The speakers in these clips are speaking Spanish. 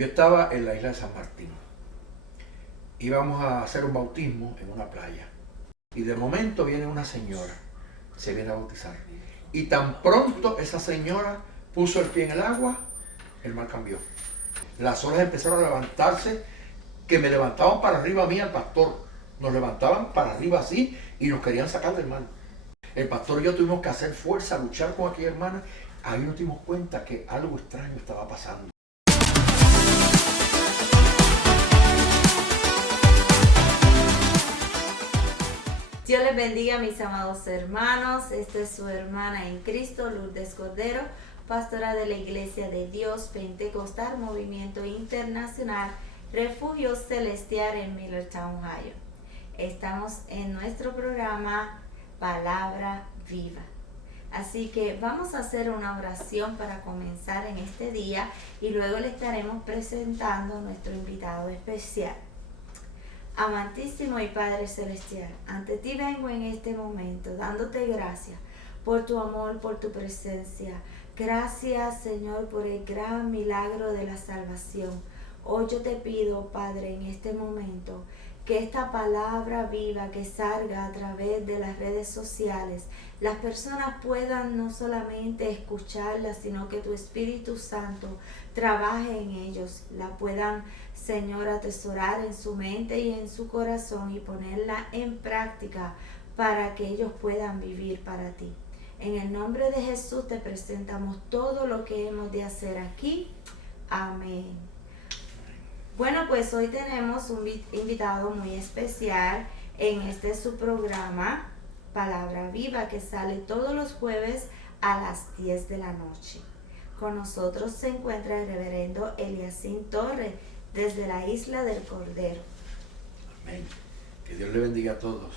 Yo estaba en la isla de San Martín. Íbamos a hacer un bautismo en una playa. Y de momento viene una señora, se viene a bautizar. Y tan pronto esa señora puso el pie en el agua, el mar cambió. Las olas empezaron a levantarse, que me levantaban para arriba a mí al pastor. Nos levantaban para arriba así y nos querían sacar del mar. El pastor y yo tuvimos que hacer fuerza, luchar con aquella hermana. Ahí nos dimos cuenta que algo extraño estaba pasando. Dios les bendiga, mis amados hermanos. Esta es su hermana en Cristo, Lourdes Cordero, pastora de la Iglesia de Dios Pentecostal, Movimiento Internacional, Refugio Celestial en Millertown, Ohio. Estamos en nuestro programa Palabra Viva. Así que vamos a hacer una oración para comenzar en este día y luego le estaremos presentando a nuestro invitado especial. Amantísimo y Padre Celestial, ante ti vengo en este momento dándote gracias por tu amor, por tu presencia. Gracias, Señor, por el gran milagro de la salvación. Hoy yo te pido, Padre, en este momento, que esta palabra viva que salga a través de las redes sociales, las personas puedan no solamente escucharla, sino que tu Espíritu Santo trabaje en ellos, la puedan, Señor, atesorar en su mente y en su corazón y ponerla en práctica para que ellos puedan vivir para ti. En el nombre de Jesús te presentamos todo lo que hemos de hacer aquí. Amén. Bueno, pues hoy tenemos un invitado muy especial en este su programa Palabra Viva, que sale todos los jueves a las 10 de la noche. Con nosotros se encuentra el reverendo Eliacín Torres desde la Isla del Cordero. Amén. Que Dios le bendiga a todos.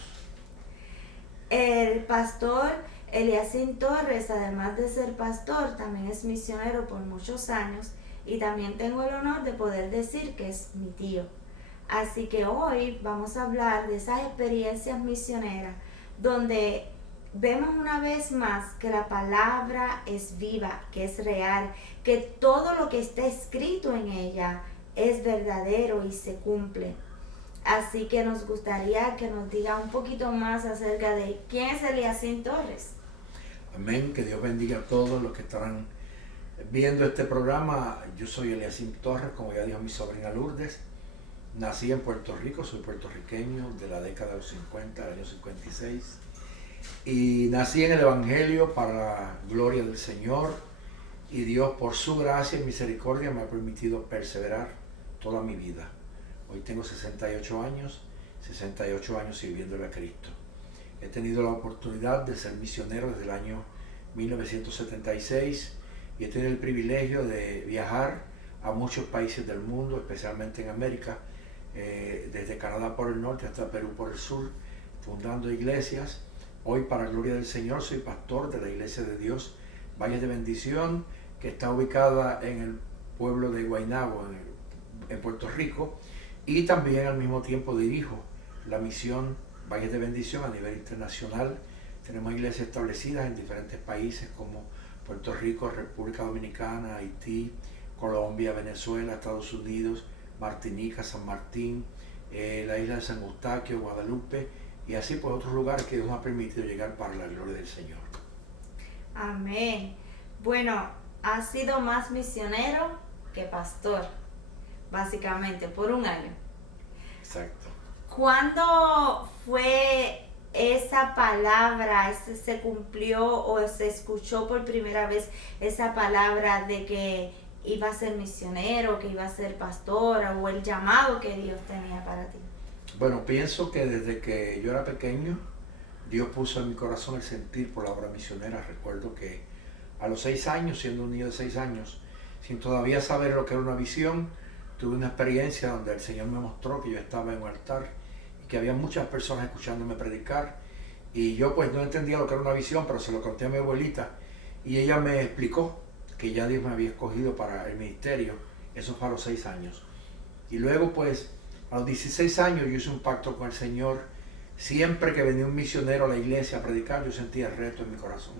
El pastor Eliacín Torres, además de ser pastor, también es misionero por muchos años y también tengo el honor de poder decir que es mi tío. Así que hoy vamos a hablar de esas experiencias misioneras donde vemos una vez más que la palabra es viva, que es real, que todo lo que está escrito en ella es verdadero y se cumple. Así que nos gustaría que nos diga un poquito más acerca de quién es Eliacín Torres. Amén, que Dios bendiga a todos los que estarán viendo este programa. Yo soy Eliacín Torres, como ya dijo mi sobrina Lourdes. Nací en Puerto Rico, soy puertorriqueño de la década de los 50, del año 56. Y nací en el Evangelio para la gloria del Señor. Y Dios, por su gracia y misericordia, me ha permitido perseverar toda mi vida. Hoy tengo 68 años sirviéndole a Cristo. He tenido la oportunidad de ser misionero desde el año 1976 y he tenido el privilegio de viajar a muchos países del mundo, especialmente en América, desde Canadá por el norte hasta Perú por el sur, fundando iglesias. Hoy, para la gloria del Señor, soy pastor de la Iglesia de Dios Valles de Bendición, que está ubicada en el pueblo de Guaynabo, en Puerto Rico, y también al mismo tiempo dirijo la misión Valles de Bendición a nivel internacional. Tenemos iglesias establecidas en diferentes países como Puerto Rico, República Dominicana, Haití, Colombia, Venezuela, Estados Unidos, Martinica, San Martín, la isla de San Eustaquio, Guadalupe, y así por otros lugares que Dios nos ha permitido llegar para la gloria del Señor. Amén. Bueno, has sido más misionero que pastor, básicamente, por un año. Exacto. ¿Cuándo fue esa palabra, se cumplió o se escuchó por primera vez esa palabra de que iba a ser misionero, que iba a ser pastora, o el llamado que Dios tenía para ti? Bueno, pienso que desde que yo era pequeño, Dios puso en mi corazón el sentir por la obra misionera. Recuerdo que a los 6 años, siendo un niño de 6 años, sin todavía saber lo que era una visión, tuve una experiencia donde el Señor me mostró que yo estaba en un altar y que había muchas personas escuchándome predicar. Y yo pues no entendía lo que era una visión, pero se lo conté a mi abuelita y ella me explicó que ya Dios me había escogido para el ministerio. Eso fue a los 6 años. Y luego pues a los 16 años yo hice un pacto con el Señor. Siempre que venía un misionero a la iglesia a predicar, yo sentía el reto en mi corazón.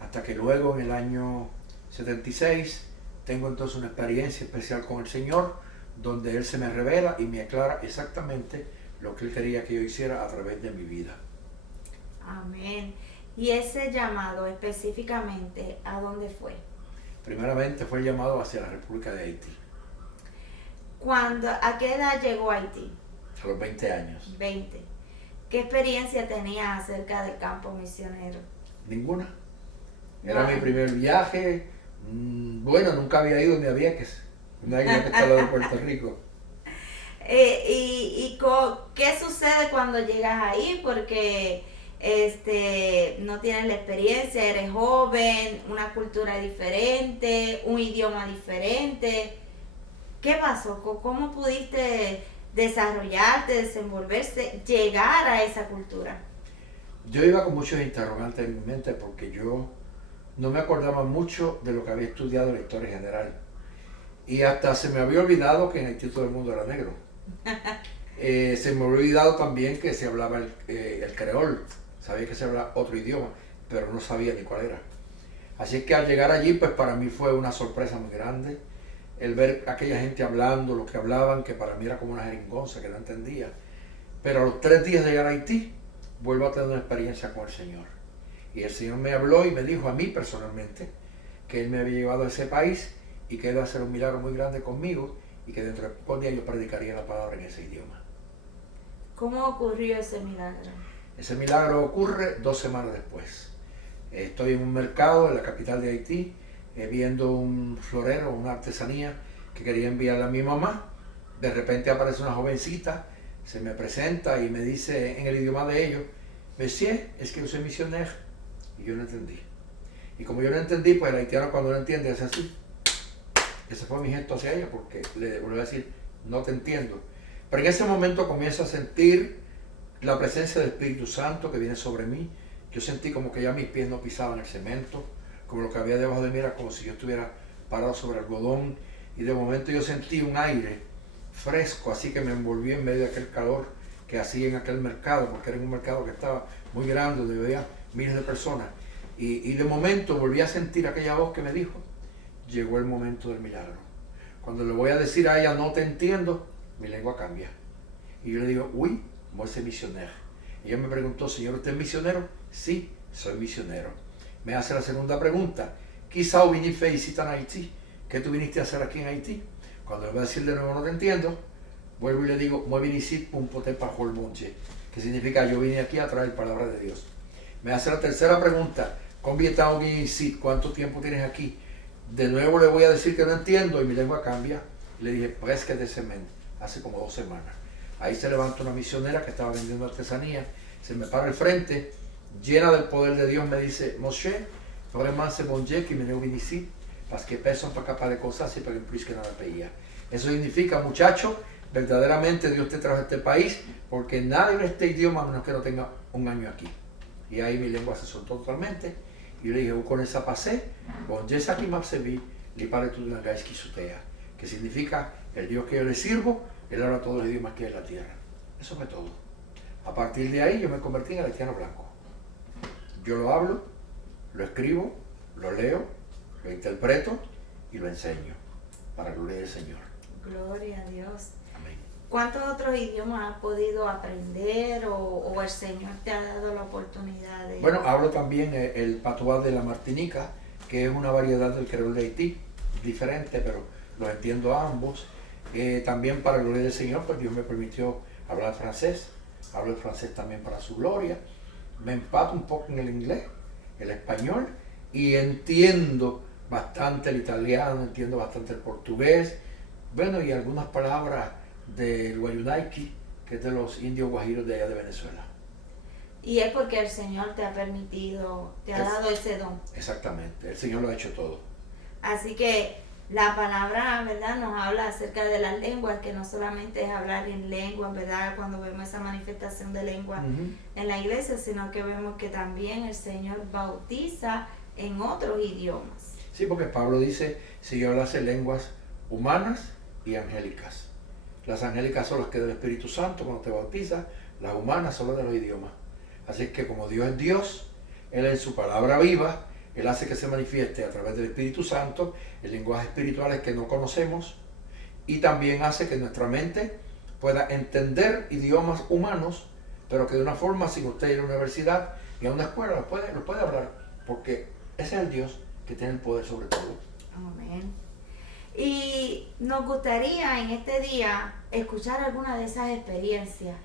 Hasta que luego en el año 76 tengo entonces una experiencia especial con el Señor, donde Él se me revela y me aclara exactamente lo que Él quería que yo hiciera a través de mi vida. Amén. ¿Y ese llamado específicamente a dónde fue? Primeramente fue el llamado hacia la República de Haití, ¿A qué edad llegó a Haití? a los 20 años. 20. ¿Qué experiencia tenías acerca del campo misionero? Ninguna. Era Wow. mi primer viaje. Bueno, nunca había ido ni a Vieques, una isla que está al lado de Puerto Rico. ¿Qué sucede cuando llegas ahí? Porque no tienes la experiencia, eres joven, una cultura diferente, un idioma diferente. ¿Qué pasó? ¿Cómo pudiste desarrollarte, desenvolverse, llegar a esa cultura? Yo iba con muchos interrogantes en mi mente porque yo no me acordaba mucho de lo que había estudiado en la historia general. Y hasta se me había olvidado que en Haití todo el mundo era negro. Se me había olvidado también que se hablaba el creol. Sabía que se hablaba otro idioma, pero no sabía ni cuál era. Así que al llegar allí, pues para mí fue una sorpresa muy grande. El ver a aquella gente hablando, lo que hablaban, que para mí era como una jeringonza que no entendía. Pero a los 3 días de llegar a Haití, vuelvo a tener una experiencia con el Señor. Y el Señor me habló y me dijo a mí personalmente que Él me había llevado a ese país y que Él iba a hacer un milagro muy grande conmigo y que dentro de pocos días yo predicaría la palabra en ese idioma. ¿Cómo ocurrió ese milagro? Ese milagro ocurre 2 semanas después. Estoy en un mercado en la capital de Haití, viendo un florero, una artesanía que quería enviarle a mi mamá. De repente aparece una jovencita, se me presenta y me dice en el idioma de ellos: Monsieur, es que yo soy misionero. Y yo no entendí. Y como yo no entendí, pues el haitiano cuando no entiende es así. Ese fue mi gesto hacia ella, porque le volví a decir: no te entiendo. Pero en ese momento comienzo a sentir la presencia del Espíritu Santo que viene sobre mí. Yo sentí como que ya mis pies no pisaban el cemento, como lo que había debajo de mí era como si yo estuviera parado sobre algodón. Y de momento yo sentí un aire fresco, así que me envolví en medio de aquel calor que hacía en aquel mercado, porque era un mercado que estaba muy grande, donde había miles de personas. Y de momento volví a sentir aquella voz que me dijo: llegó el momento del milagro. Cuando le voy a decir a ella: no te entiendo, mi lengua cambia. Y yo le digo: uy, moi c'est misionero. Y ella me preguntó: Señor, ¿usted es misionero? Sí, soy misionero. Me hace la segunda pregunta: quizá viniste a visitar en Haití. ¿Qué tú viniste a hacer aquí en Haití? Cuando le voy a decir de nuevo: no te entiendo, vuelvo y le digo: moi vine ici pour porter parole bon Dieu, que significa yo vine aquí a traer palabra de Dios. Me hace la tercera pregunta: combien de temps viene ici? ¿Cuánto tiempo tienes aquí? De nuevo le voy a decir que no entiendo y mi lengua cambia. Le dije: presque de semaine, hace como 2 semanas. Ahí se levanta una misionera que estaba vendiendo artesanía, se me para al frente, llena del poder de Dios, me dice: Monsieur, vraiment c'est bon Dieu qui me venu ici, parce que personne pas capaz de cosas y pero plus que nada veía. Eso significa: muchacho, verdaderamente Dios te trajo a este país, porque nadie en este idioma a menos que no tenga un año aquí. Y ahí mi lengua se soltó totalmente. Y yo le dije: con esa pasé, bon Dieu ça qui m'a servi, li parle tout le langage qui soutea, que significa: el Dios que yo le sirvo, Él habla todos los idiomas que hay en la tierra. Eso fue todo. A partir de ahí yo me convertí en el haitiano blanco. Yo lo hablo, lo escribo, lo leo, lo interpreto y lo enseño para gloria del Señor. Gloria a Dios. Amén. ¿Cuántos otros idiomas has podido aprender o el Señor te ha dado la oportunidad de...? Bueno, hablo también el patois de la Martinica, que es una variedad del creol de Haití, diferente, pero los entiendo a ambos. También para gloria del Señor, pues Dios me permitió hablar francés. Hablo el francés también para su gloria. Me empato un poco en el inglés, el español, y entiendo bastante el italiano, entiendo bastante el portugués, bueno, y algunas palabras del Guayunaiki, que es de los indios guajiros de allá de Venezuela. Y es porque el Señor te ha permitido, te ha dado ese don. Exactamente, el Señor lo ha hecho todo. Así que la palabra, ¿verdad?, nos habla acerca de las lenguas, que no solamente es hablar en lenguas, ¿verdad?, cuando vemos esa manifestación de lengua en la iglesia, sino que vemos que también el Señor bautiza en otros idiomas. Sí, porque Pablo dice: si yo hablase lenguas humanas y angélicas. Las angélicas son las que del Espíritu Santo cuando te bautiza, las humanas son las de los idiomas. Así que como Dios es Dios, Él en su palabra viva Él hace que se manifieste a través del Espíritu Santo en lenguajes espirituales que no conocemos, y también hace que nuestra mente pueda entender idiomas humanos, pero que de una forma, sin usted ir a la universidad y a una escuela, lo puede hablar, porque ese es el Dios que tiene el poder sobre todo. Amén. Y nos gustaría en este día escuchar alguna de esas experiencias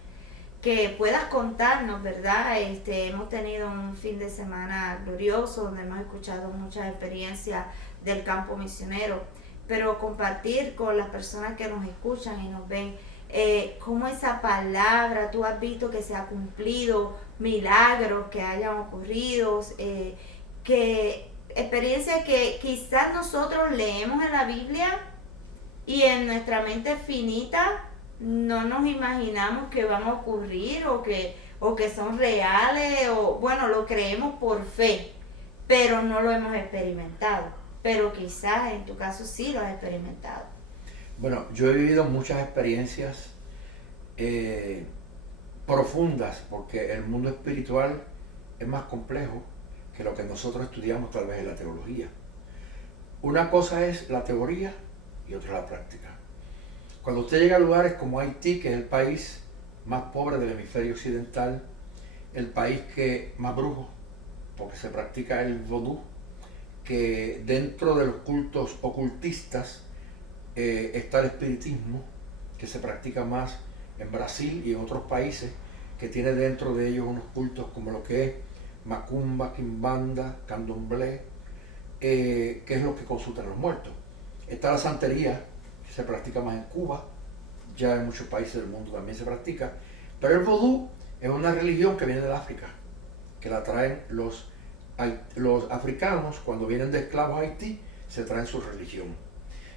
que puedas contarnos, ¿verdad? Hemos tenido un fin de semana glorioso donde hemos escuchado muchas experiencias del campo misionero, pero compartir con las personas que nos escuchan y nos ven cómo esa palabra tú has visto que se ha cumplido, milagros que hayan ocurrido, que experiencias que quizás nosotros leemos en la Biblia y en nuestra mente finita no nos imaginamos que van a ocurrir o que son reales, o bueno, lo creemos por fe, pero no lo hemos experimentado. Pero quizás en tu caso sí lo has experimentado. Bueno, yo he vivido muchas experiencias profundas, porque el mundo espiritual es más complejo que lo que nosotros estudiamos tal vez en la teología. Una cosa es la teoría y otra es la práctica. Cuando usted llega a lugares como Haití, que es el país más pobre del hemisferio occidental, el país que más brujo, porque se practica el vodú, que dentro de los cultos ocultistas está el espiritismo, que se practica más en Brasil y en otros países, que tiene dentro de ellos unos cultos como lo que es Macumba, Quimbanda, Candomblé, que es lo que consultan los muertos. Está la santería, que se practica más en Cuba, ya en muchos países del mundo también se practica, pero el vodú es una religión que viene del África, que la traen los africanos cuando vienen de esclavos a Haití, se traen su religión.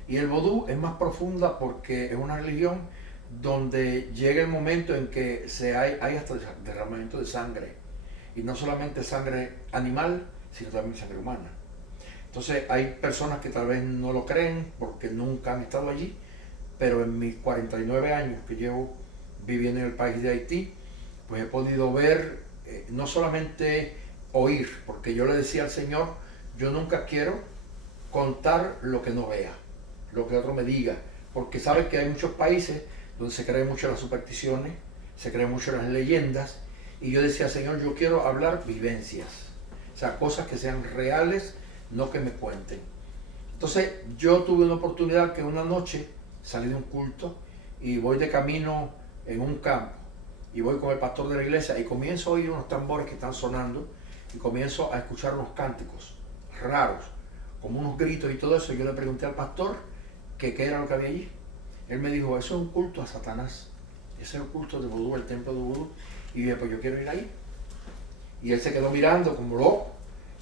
Y el vodú es más profunda porque es una religión donde llega el momento en que hay hasta derramamiento de sangre, y no solamente sangre animal, sino también sangre humana. Entonces hay personas que tal vez no lo creen porque nunca han estado allí, pero en mis 49 años que llevo viviendo en el país de Haití, pues he podido ver, no solamente oír, porque yo le decía al Señor, yo nunca quiero contar lo que no vea, lo que otro me diga, porque sabes que hay muchos países donde se creen mucho en las supersticiones, se creen mucho en las leyendas, y yo decía, Señor, yo quiero hablar vivencias, o sea, cosas que sean reales, no que me cuenten. Entonces yo tuve una oportunidad que una noche salí de un culto y voy de camino en un campo y voy con el pastor de la iglesia y comienzo a oír unos tambores que están sonando y comienzo a escuchar unos cánticos raros, como unos gritos y todo eso. Yo le pregunté al pastor que qué era lo que había allí. Él me dijo, eso es un culto a Satanás, ese es el culto de vodú, el templo de vodú. Y yo dije, pues yo quiero ir ahí. Y él se quedó mirando como loco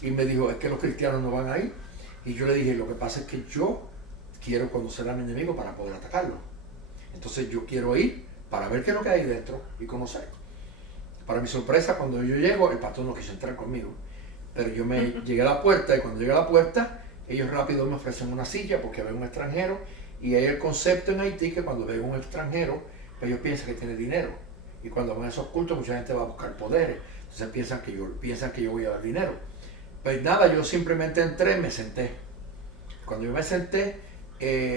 y me dijo, es que los cristianos no van ahí. Y yo le dije, lo que pasa es que yo quiero conocer a mi enemigo para poder atacarlo. Entonces yo quiero ir para ver qué es lo que hay dentro y conocer. Para mi sorpresa, cuando yo llego, el pastor no quiso entrar conmigo, pero yo me llegué a la puerta, y cuando llegué a la puerta, ellos rápido me ofrecen una silla porque ven un extranjero, y hay el concepto en Haití que cuando ven un extranjero, pues ellos piensan que tiene dinero, y cuando van a esos cultos mucha gente va a buscar poderes, entonces piensan que yo voy a dar dinero. Pues nada, yo simplemente entré, me senté. Cuando yo me senté,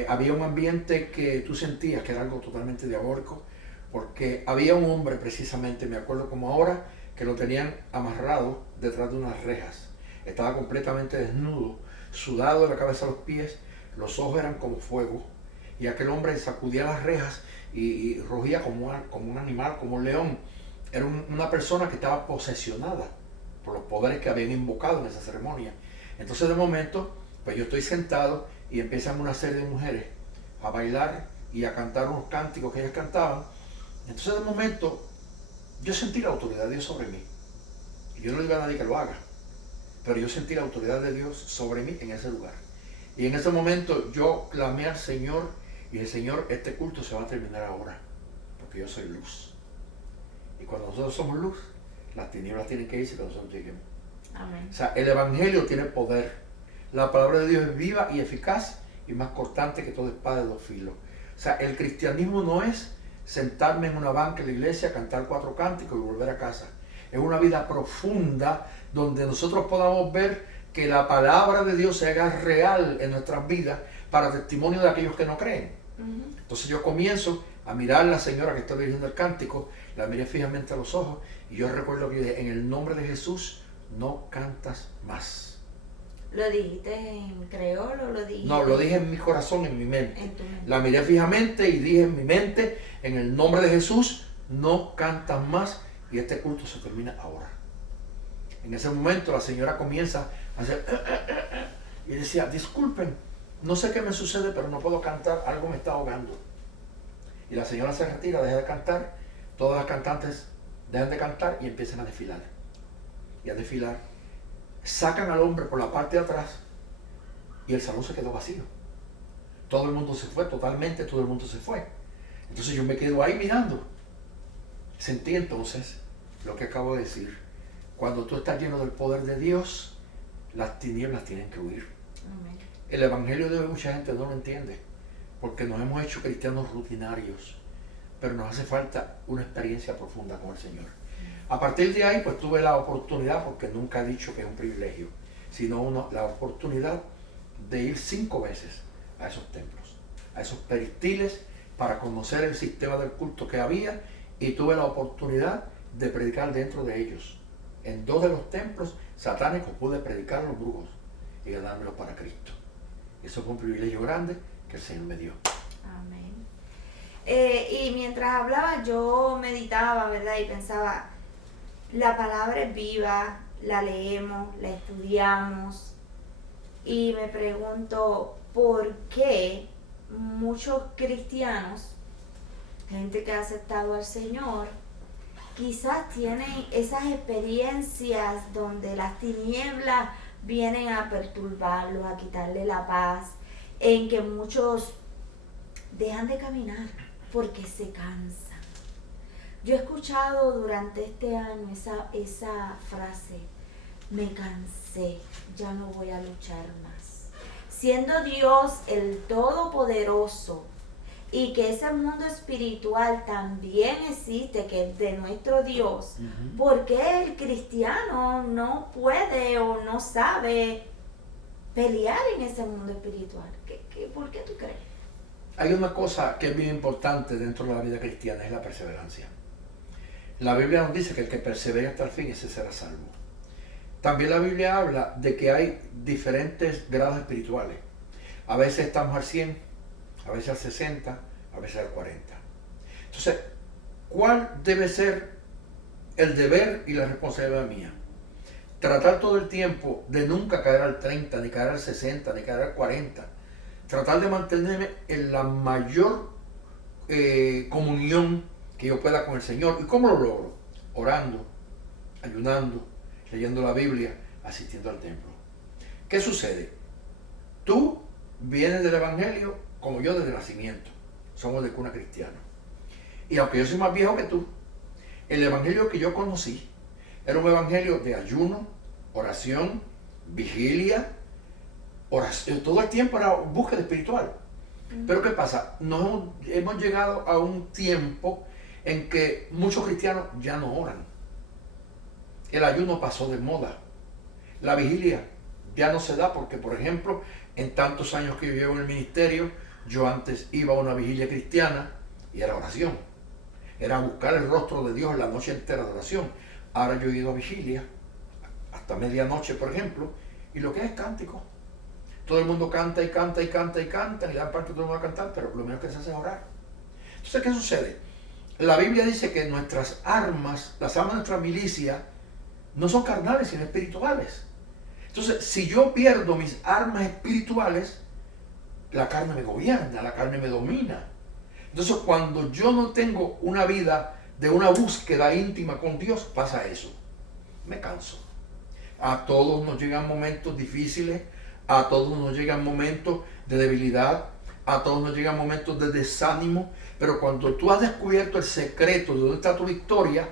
había un ambiente que tú sentías que era algo totalmente diabólico, porque había un hombre precisamente, me acuerdo como ahora, que lo tenían amarrado detrás de unas rejas. Estaba completamente desnudo, sudado de la cabeza a los pies, los ojos eran como fuego, y aquel hombre sacudía las rejas y rugía como un animal, como un león. Era una persona que estaba posesionada por los poderes que habían invocado en esa ceremonia. Entonces de momento, pues yo estoy sentado y empiezan una serie de mujeres a bailar y a cantar unos cánticos que ellas cantaban. Entonces de momento yo sentí la autoridad de Dios sobre mí. Y yo no le digo a nadie que lo haga, pero yo sentí la autoridad de Dios sobre mí en ese lugar. Y en ese momento yo clamé al Señor y dije, Señor, este culto se va a terminar ahora, porque yo soy luz. Y cuando nosotros somos luz, las tinieblas tienen que irse cuando nosotros lleguemos. Amén. O sea, el Evangelio tiene poder. La palabra de Dios es viva y eficaz y más cortante que toda espada de dos filos. O sea, el cristianismo no es sentarme en una banca en la iglesia, cantar 4 cánticos y volver a casa. Es una vida profunda donde nosotros podamos ver que la palabra de Dios se haga real en nuestras vidas para testimonio de aquellos que no creen. Entonces yo comienzo a mirar a la señora que está dirigiendo el cántico, la miré fijamente a los ojos y yo recuerdo que yo dije, en el nombre de Jesús no cantas más. ¿Lo dijiste en creol o lo dijiste? No, lo dije en mi corazón, en mi mente. En tu mente. La miré fijamente y dije en mi mente, en el nombre de Jesús no cantas más y este culto se termina ahora. En ese momento la señora comienza a hacer y decía, disculpen, no sé qué me sucede, pero no puedo cantar, algo me está ahogando. Y la señora se retira, deja de cantar, todas las cantantes dejan de cantar y empiezan a desfilar. Y a desfilar, sacan al hombre por la parte de atrás y el salón se quedó vacío. Todo el mundo se fue, totalmente todo el mundo se fue. Entonces yo me quedo ahí mirando. Sentí entonces lo que acabo de decir. Cuando tú estás lleno del poder de Dios, las tinieblas tienen que huir. Amén. El evangelio de hoy mucha gente no lo entiende, porque nos hemos hecho cristianos rutinarios, pero nos hace falta una experiencia profunda con el Señor. A partir de ahí, pues tuve la oportunidad, porque nunca he dicho que es un privilegio, sino la oportunidad de ir 5 veces a esos templos, a esos peristiles, para conocer el sistema del culto que había, y tuve la oportunidad de predicar dentro de ellos. En 2 de los templos satánicos pude predicar a los brujos y ganármelos para Cristo. Eso fue un privilegio grande que el Señor me dio. Amén. Y mientras hablaba yo meditaba, ¿verdad? Y pensaba, la palabra es viva, la leemos, la estudiamos. Y me pregunto, ¿por qué muchos cristianos, gente que ha aceptado al Señor, quizás tienen esas experiencias donde las tinieblas vienen a perturbarlos, a quitarle la paz, en que muchos dejan de caminar porque se cansan? Yo he escuchado durante este año esa frase, me cansé, ya no voy a luchar más. Siendo Dios el Todopoderoso, y que ese mundo espiritual también existe, que es de nuestro Dios, ¿por qué el cristiano no puede o no sabe pelear en ese mundo espiritual? ¿Por qué tú crees? Hay una cosa que es bien importante dentro de la vida cristiana, es la perseverancia. La Biblia nos dice que el que persevera hasta el fin, ese será salvo. También la Biblia habla de que hay diferentes grados espirituales. A veces estamos al 100, a veces al 60, a veces al 40. Entonces, ¿cuál debe ser el deber y la responsabilidad mía? Tratar todo el tiempo de nunca caer al 30, ni caer al 60, ni caer al 40. Tratar de mantenerme en la mayor comunión que yo pueda con el Señor. ¿Y cómo lo logro? Orando, ayunando, leyendo la Biblia, asistiendo al templo. ¿Qué sucede? Tú vienes del Evangelio como yo desde nacimiento. Somos de cuna cristiana. Y aunque yo soy más viejo que tú, el Evangelio que yo conocí era un Evangelio de ayuno, oración, vigilia, oración. Todo el tiempo era búsqueda espiritual. Pero ¿qué pasa? Hemos llegado a un tiempo en que muchos cristianos ya no oran. El ayuno pasó de moda. La vigilia ya no se da porque, por ejemplo, en tantos años que yo llevo en el ministerio, yo antes iba a una vigilia cristiana y era oración. Era buscar el rostro de Dios en la noche entera de oración. Ahora yo he ido a vigilia hasta medianoche, por ejemplo, y lo que es cántico. Todo el mundo canta y canta y canta y canta, y la parte todo el mundo va a cantar, pero lo menos que se hace es orar. Entonces, ¿qué sucede? La Biblia dice que nuestras armas, las armas de nuestra milicia, no son carnales, sino espirituales. Entonces, si yo pierdo mis armas espirituales, la carne me gobierna, la carne me domina. Entonces, cuando yo no tengo una vida de una búsqueda íntima con Dios, pasa eso. Me canso. A todos nos llegan momentos difíciles, a todos nos llegan momentos de debilidad, a todos nos llegan momentos de desánimo, pero cuando tú has descubierto el secreto de dónde está tu victoria,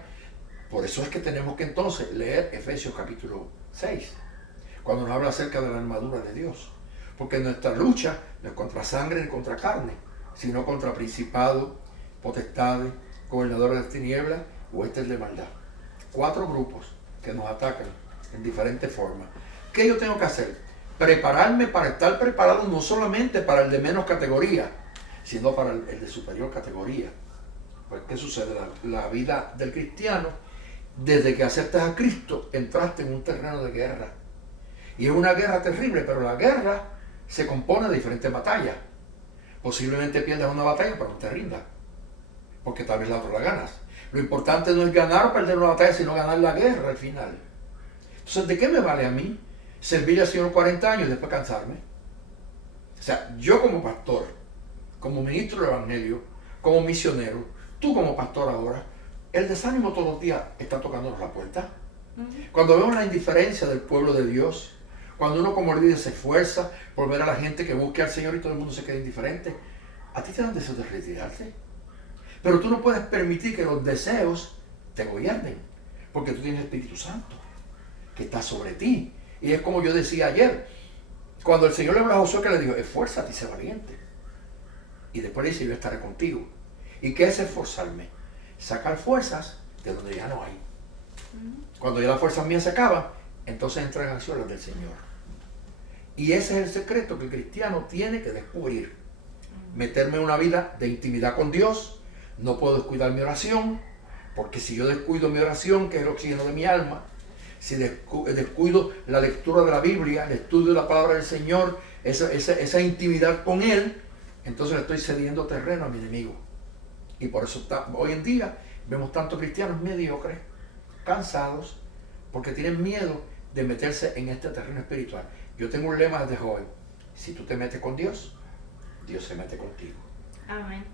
por eso es que tenemos que entonces leer Efesios capítulo 6, cuando nos habla acerca de la armadura de Dios. Porque nuestra lucha no es contra sangre ni contra carne, sino contra principados, potestades, gobernadores de tinieblas, huestes de maldad. 4 grupos que nos atacan en diferentes formas. ¿qué yo tengo que hacer? Prepararme para estar preparado no solamente para el de menos categoría, sino para el de superior categoría. Pues, ¿qué sucede? La vida del cristiano, desde que aceptas a Cristo, entraste en un terreno de guerra. Y es una guerra terrible, pero la guerra se compone de diferentes batallas. Posiblemente pierdas una batalla, pero no te rindas, porque tal vez la otra la ganas. Lo importante no es ganar o perder una batalla, sino ganar la guerra al final. Entonces, ¿de qué me vale a mí servir al Señor 40 años y después cansarme? O sea, yo como pastor, como ministro del Evangelio, como misionero, tú como pastor ahora, el desánimo todos los días está tocándonos la puerta. Cuando vemos la indiferencia del pueblo de Dios, cuando uno como líder se esfuerza por ver a la gente que busque al Señor y todo el mundo se queda indiferente, a ti te dan deseos de retirarte. Pero tú no puedes permitir que los deseos te gobiernen, porque tú tienes el Espíritu Santo que está sobre ti. Y es como yo decía ayer, cuando el Señor le habló a Josué, que le dijo, esfuérzate y sé valiente. Y después le dice, yo estaré contigo. ¿Y qué es esforzarme? Sacar fuerzas de donde ya no hay. Cuando ya las fuerzas mías se acaban, entonces entran en acción las del Señor. Y ese es el secreto que el cristiano tiene que descubrir. Meterme en una vida de intimidad con Dios. No puedo descuidar mi oración, porque si yo descuido mi oración, que es el oxígeno de mi alma, si descuido la lectura de la Biblia, el estudio de la palabra del Señor, esa intimidad con Él, entonces le estoy cediendo terreno a mi enemigo. Y por eso hoy en día vemos tantos cristianos mediocres, cansados, porque tienen miedo de meterse en este terreno espiritual. Yo tengo un lema desde joven: si tú te metes con Dios, Dios se mete contigo. Amén.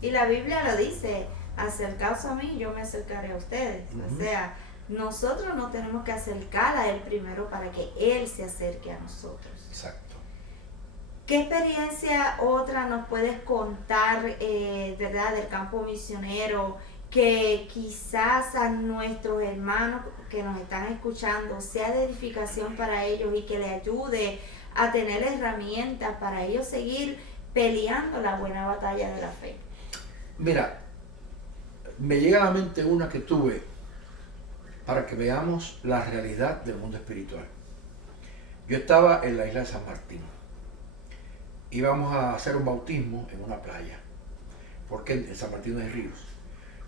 Y la Biblia lo dice, acercaos a mí, yo me acercaré a ustedes. O sea, nosotros nos tenemos que acercar a Él primero para que Él se acerque a nosotros. Exacto. ¿Qué experiencia otra nos puedes contar, verdad, del campo misionero, que quizás a nuestros hermanos que nos están escuchando sea de edificación para ellos y que le ayude a tener herramientas para ellos seguir peleando la buena batalla de la fe? Mira, me llega a la mente una que tuve para que veamos la realidad del mundo espiritual. Yo estaba en la isla de San Martín. Íbamos a hacer un bautismo en una playa, porque en San Martín no hay ríos.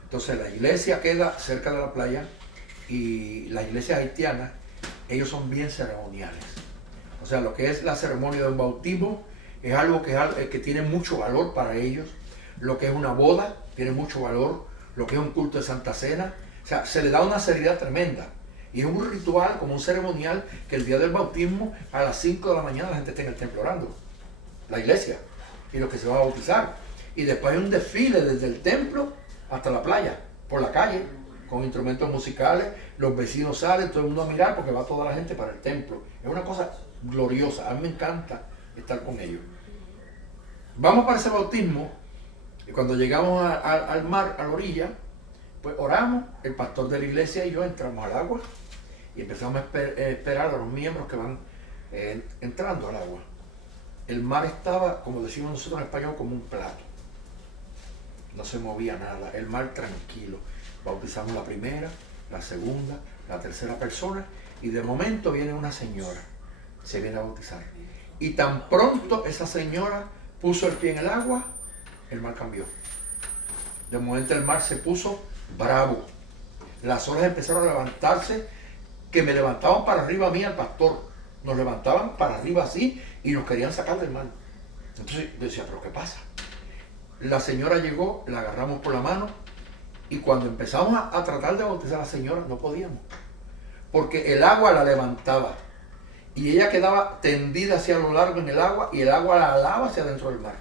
Entonces la iglesia queda cerca de la playa y las iglesias haitianas, ellos son bien ceremoniales. O sea, lo que es la ceremonia de un bautismo es algo que tiene mucho valor para ellos. Lo que es una boda tiene mucho valor. Lo que es un culto de Santa Cena, o sea, se le da una seriedad tremenda. Y es un ritual, como un ceremonial, que el día del bautismo a las 5 de la mañana la gente está en el templo orando. La iglesia y los que se van a bautizar. Y después hay un desfile desde el templo hasta la playa, por la calle, con instrumentos musicales. Los vecinos salen, todo el mundo a mirar porque va toda la gente para el templo. Es una cosa gloriosa. A mí me encanta estar con ellos. Vamos para ese bautismo y cuando llegamos al mar, a la orilla, pues oramos. El pastor de la iglesia y yo entramos al agua y empezamos a esperar a los miembros que van entrando al agua. El mar estaba, como decimos nosotros en español, como un plato. No se movía nada, el mar tranquilo. Bautizamos la primera, la segunda, la tercera persona y de momento viene una señora, se viene a bautizar. Y tan pronto esa señora puso el pie en el agua, el mar cambió. De momento el mar se puso bravo. Las olas empezaron a levantarse, que me levantaban para arriba a mí, al pastor. Nos levantaban para arriba así y nos querían sacar del mar. Entonces yo decía, ¿pero qué pasa? La señora llegó, la agarramos por la mano y cuando empezamos a tratar de bautizar a la señora no podíamos. Porque el agua la levantaba y ella quedaba tendida hacia lo largo en el agua y el agua la alaba hacia dentro del mar.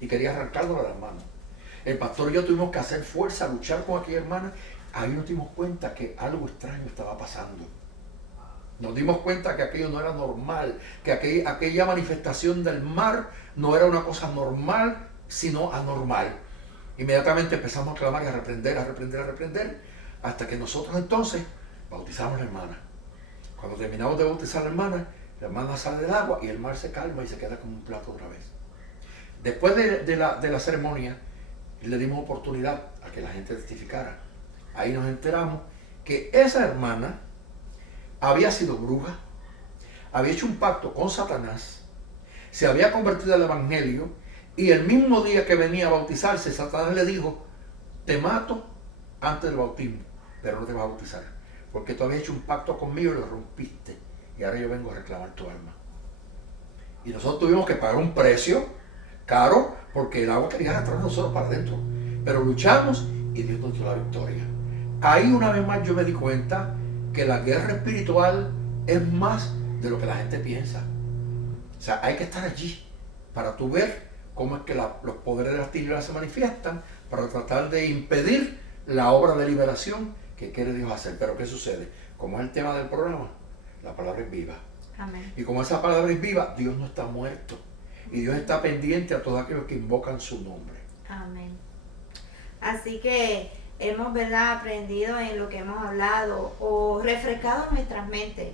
Y quería arrancárnosla de las manos. El pastor y yo tuvimos que hacer fuerza, luchar con aquella hermana. Ahí nos dimos cuenta que algo extraño estaba pasando. Nos dimos cuenta que aquello no era normal, que aquella manifestación del mar no era una cosa normal, sino anormal. Inmediatamente empezamos a clamar y a reprender, hasta que nosotros entonces bautizamos a la hermana. Cuando terminamos de bautizar a la hermana sale del agua y el mar se calma y se queda como un plato otra vez. Después de la ceremonia, le dimos oportunidad a que la gente testificara. Ahí nos enteramos que esa hermana había sido bruja, había hecho un pacto con Satanás, se había convertido al evangelio, y el mismo día que venía a bautizarse, Satanás le dijo, te mato antes del bautismo, pero no te vas a bautizar, porque tú habías hecho un pacto conmigo y lo rompiste, y ahora yo vengo a reclamar tu alma. Y nosotros tuvimos que pagar un precio caro, porque el agua quería arrastrar nosotros para adentro, pero luchamos y Dios nos dio la victoria. Ahí una vez más yo me di cuenta que la guerra espiritual es más de lo que la gente piensa. O sea, hay que estar allí para tú ver cómo es que los poderes de las tinieblas se manifiestan para tratar de impedir la obra de liberación que quiere Dios hacer. Pero ¿qué sucede? Como es el tema del programa, la palabra es viva. Amén. Y como esa palabra es viva, Dios no está muerto. Y Dios está pendiente a todos aquellos que invocan su nombre. Amén. Así que hemos, ¿verdad?, aprendido en lo que hemos hablado o refrescado nuestras mentes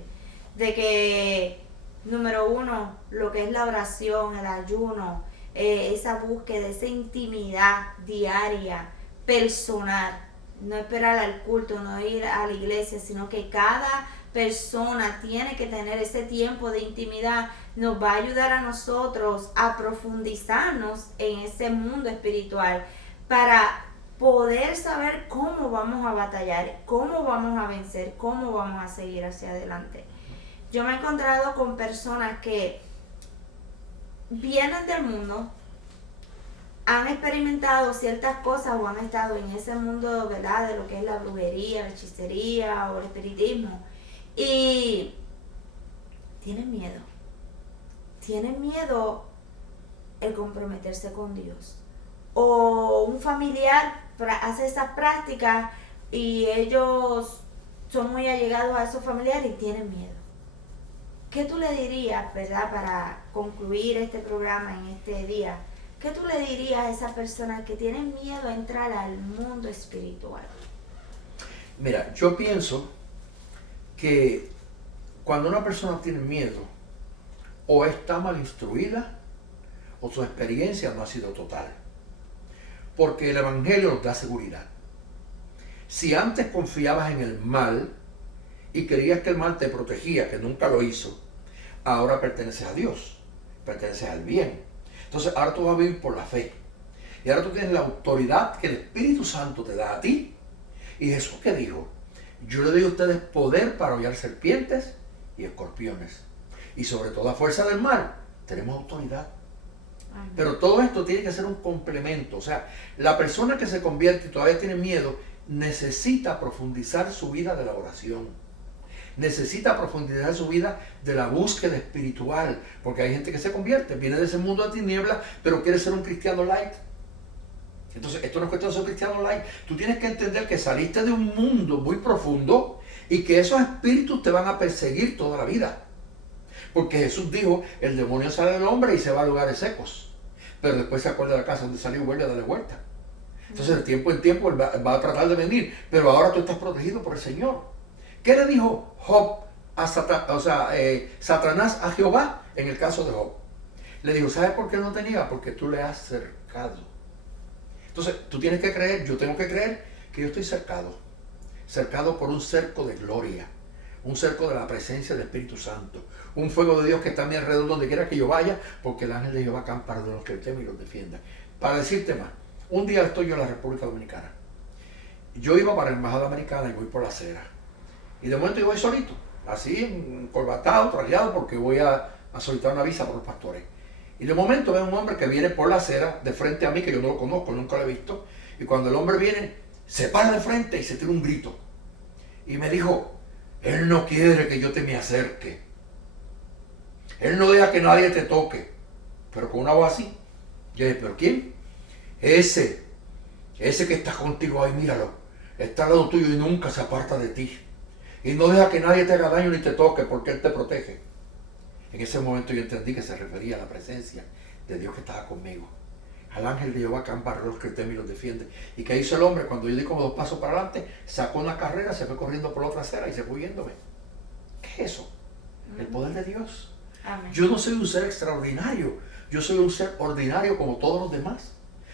de que, número uno, lo que es la oración, el ayuno, esa búsqueda, esa intimidad diaria, personal, no esperar al culto, no ir a la iglesia, sino que cada persona tiene que tener ese tiempo de intimidad, nos va a ayudar a nosotros a profundizarnos en ese mundo espiritual para poder saber cómo vamos a batallar, cómo vamos a vencer, cómo vamos a seguir hacia adelante. Yo me he encontrado con personas que vienen del mundo, han experimentado ciertas cosas o han estado en ese mundo, ¿verdad?, de lo que es la brujería, la hechicería o el espiritismo, y tienen miedo el comprometerse con Dios. O un familiar hace esas prácticas y ellos son muy allegados a esos familiares y tienen miedo. ¿Qué tú le dirías, verdad, para concluir este programa en este día? ¿Qué tú le dirías a esas personas que tienen miedo a entrar al mundo espiritual? Mira, yo pienso que cuando una persona tiene miedo, o está mal instruida, o su experiencia no ha sido total. Porque el Evangelio nos da seguridad. Si antes confiabas en el mal y creías que el mal te protegía, que nunca lo hizo, ahora perteneces a Dios, perteneces al bien. Entonces ahora tú vas a vivir por la fe. Y ahora tú tienes la autoridad que el Espíritu Santo te da a ti. ¿Y Jesús qué dijo? Yo le doy a ustedes poder para hollar serpientes y escorpiones. Y sobre toda fuerza del mal, tenemos autoridad. Amén. Pero todo esto tiene que ser un complemento. O sea, la persona que se convierte y todavía tiene miedo, necesita profundizar su vida de la oración. Necesita profundizar su vida de la búsqueda espiritual. Porque hay gente que se convierte, viene de ese mundo de tinieblas, pero quiere ser un cristiano light. Entonces, esto no es cuestión de ser un cristiano light. Tú tienes que entender que saliste de un mundo muy profundo y que esos espíritus te van a perseguir toda la vida. Porque Jesús dijo, el demonio sale del hombre y se va a lugares secos. Pero después se acuerda de la casa donde salió y vuelve a darle vuelta. Entonces de tiempo en tiempo él va a tratar de venir. Pero ahora tú estás protegido por el Señor. ¿Qué le dijo Job a Satanás a Jehová en el caso de Job? Le dijo, ¿sabes por qué no te niega? Porque tú le has cercado. Entonces tú tienes que creer, yo tengo que creer que yo estoy cercado. Cercado por un cerco de gloria. Un cerco de la presencia del Espíritu Santo. Un fuego de Dios que está a mi alrededor donde quiera que yo vaya, porque el ángel de Jehová acampa de los que temen y los defienda. Para decirte más, un día estoy yo en la República Dominicana. Yo iba para la Embajada Americana y voy por la acera. Y de momento yo voy solito, así, corbatado, trajeado, porque voy a solicitar una visa por los pastores. Y de momento veo un hombre que viene por la acera, de frente a mí, que yo no lo conozco, nunca lo he visto. Y cuando el hombre viene, se para de frente y se tira un grito. Y me dijo, él no quiere que yo te me acerque. Él no deja que nadie te toque. Pero con una voz así. Yo dije, ¿pero quién? Ese que está contigo ahí, míralo. Está al lado tuyo y nunca se aparta de ti. Y no deja que nadie te haga daño ni te toque porque Él te protege. En ese momento yo entendí que se refería a la presencia de Dios que estaba conmigo. Al ángel de Jehová acampa a los que temen y los defiende. ¿Y qué hizo el hombre? Cuando yo di como 2 pasos para adelante, sacó una carrera, se fue corriendo por la otra acera y se fue yéndome. ¿Qué es eso? El poder de Dios. Amén. Yo no soy un ser extraordinario. Yo soy un ser ordinario como todos los demás.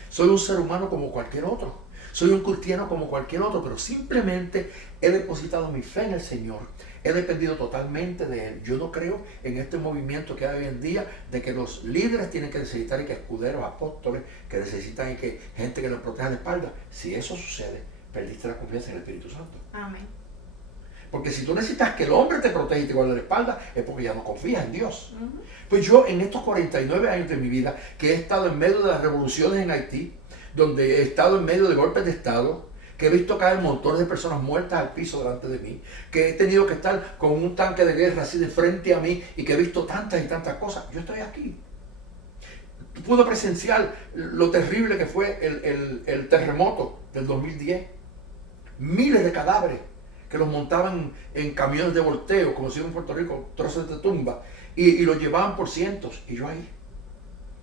Soy un ser humano como cualquier otro. Soy un cristiano como cualquier otro, pero simplemente he depositado mi fe en el Señor. He dependido totalmente de Él. Yo no creo en este movimiento que hay hoy en día de que los líderes tienen que necesitar y que escuderos, apóstoles, que necesitan y que gente que les proteja la espalda. Si eso sucede, perdiste la confianza en el Espíritu Santo. Amén. Porque si tú necesitas que el hombre te proteja y te guarde la espalda, es porque ya no confías en Dios. Pues yo en estos 49 años de mi vida, que he estado en medio de las revoluciones en Haití, donde he estado en medio de golpes de Estado, que he visto caer montones de personas muertas al piso delante de mí, que he tenido que estar con un tanque de guerra así de frente a mí y que he visto tantas y tantas cosas, yo estoy aquí. Pude presenciar lo terrible que fue el terremoto del 2010. Miles de cadáveres que los montaban en camiones de volteo, como si en Puerto Rico, trozos de tumba, y los llevaban por cientos, y yo ahí,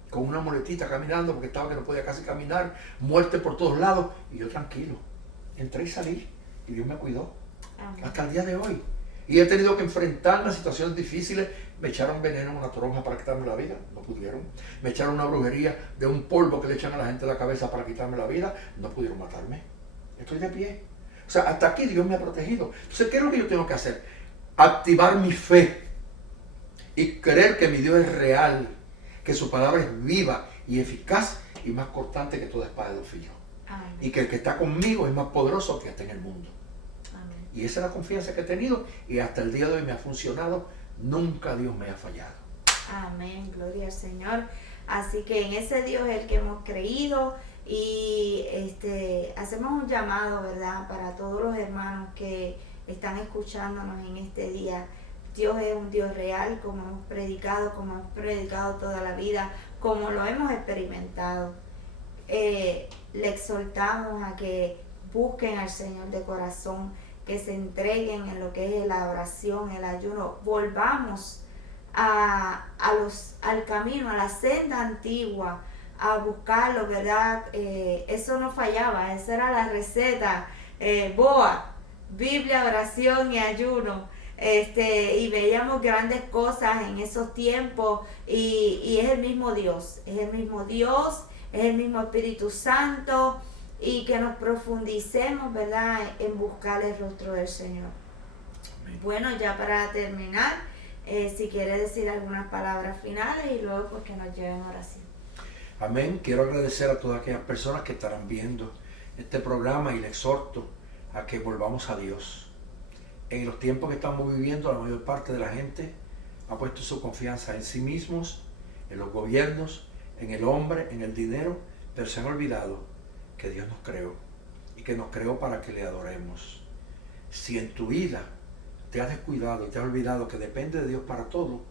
con una muletita caminando, porque estaba que no podía casi caminar, muerte por todos lados, y yo tranquilo, entré y salí, y Dios me cuidó, hasta el día de hoy. Y he tenido que enfrentarme a situaciones difíciles. Me echaron veneno en una toronja para quitarme la vida, no pudieron. Me echaron una brujería de un polvo que le echan a la gente de la cabeza para quitarme la vida, no pudieron matarme. Estoy de pie. O sea, hasta aquí Dios me ha protegido. Entonces, ¿qué es lo que yo tengo que hacer? Activar mi fe y creer que mi Dios es real, que su palabra es viva y eficaz y más cortante que toda espada de dos filos. Amén. Y que el que está conmigo es más poderoso que está en el mundo. Amén. Y esa es la confianza que he tenido y hasta el día de hoy me ha funcionado. Nunca Dios me ha fallado. Amén, gloria al Señor. Así que en ese Dios es el que hemos creído y hacemos un llamado, ¿verdad?, para todos los hermanos que están escuchándonos en este día. Dios es un Dios real, como hemos predicado toda la vida, como lo hemos experimentado. Le exhortamos a que busquen al Señor de corazón, que se entreguen en lo que es la oración, el ayuno. Volvamos al camino, a la senda antigua, a buscarlo, ¿verdad? Eso no fallaba, esa era la receta. BOA, Biblia, oración y ayuno. Y veíamos grandes cosas en esos tiempos y es el mismo Dios, es el mismo Espíritu Santo, y que nos profundicemos, ¿verdad?, en buscar el rostro del Señor. Amén. Bueno, ya para terminar, si quiere decir algunas palabras finales y luego pues que nos lleven a oración. Amén. Quiero agradecer a todas aquellas personas que estarán viendo este programa y les exhorto a que volvamos a Dios. En los tiempos que estamos viviendo, la mayor parte de la gente ha puesto su confianza en sí mismos, en los gobiernos, en el hombre, en el dinero, pero se han olvidado que Dios nos creó y que nos creó para que le adoremos. Si en tu vida te has descuidado y te has olvidado que depende de Dios para todo,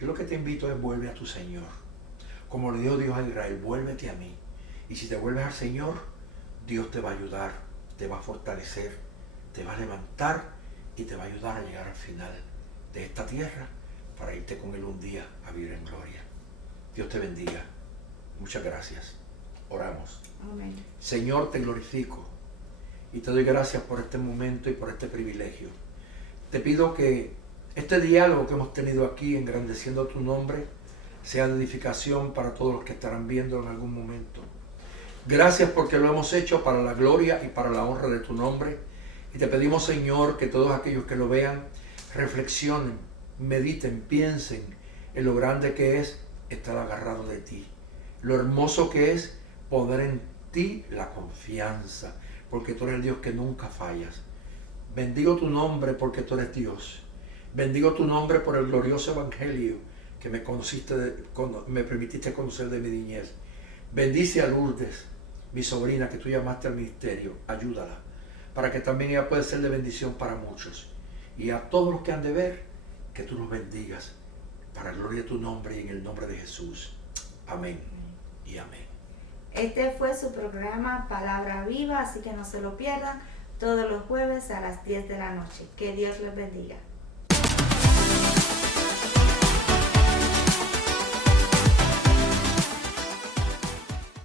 yo lo que te invito es vuelve a tu Señor. Como le dijo Dios a Israel, vuélvete a mí. Y si te vuelves al Señor, Dios te va a ayudar, te va a fortalecer, te va a levantar y te va a ayudar a llegar al final de esta tierra para irte con Él un día a vivir en gloria. Dios te bendiga. Muchas gracias. Oramos. Amén. Señor, te glorifico y te doy gracias por este momento y por este privilegio. Te pido que este diálogo que hemos tenido aquí, engrandeciendo tu nombre, sea de edificación para todos los que estarán viendo en algún momento. Gracias porque lo hemos hecho para la gloria y para la honra de tu nombre. Y te pedimos, Señor, que todos aquellos que lo vean reflexionen, mediten, piensen en lo grande que es estar agarrado de ti, lo hermoso que es poner en ti la confianza, porque tú eres el Dios que nunca fallas. Bendigo tu nombre porque tú eres Dios. Bendigo tu nombre por el glorioso evangelio que me permitiste conocer de mi niñez. Bendice a Lourdes, mi sobrina, que tú llamaste al ministerio. Ayúdala, para que también ella pueda ser de bendición para muchos. Y a todos los que han de ver, que tú los bendigas, para la gloria de tu nombre y en el nombre de Jesús. Amén y amén. Este fue su programa Palabra Viva, así que no se lo pierdan todos los jueves a las 10 de la noche. Que Dios les bendiga.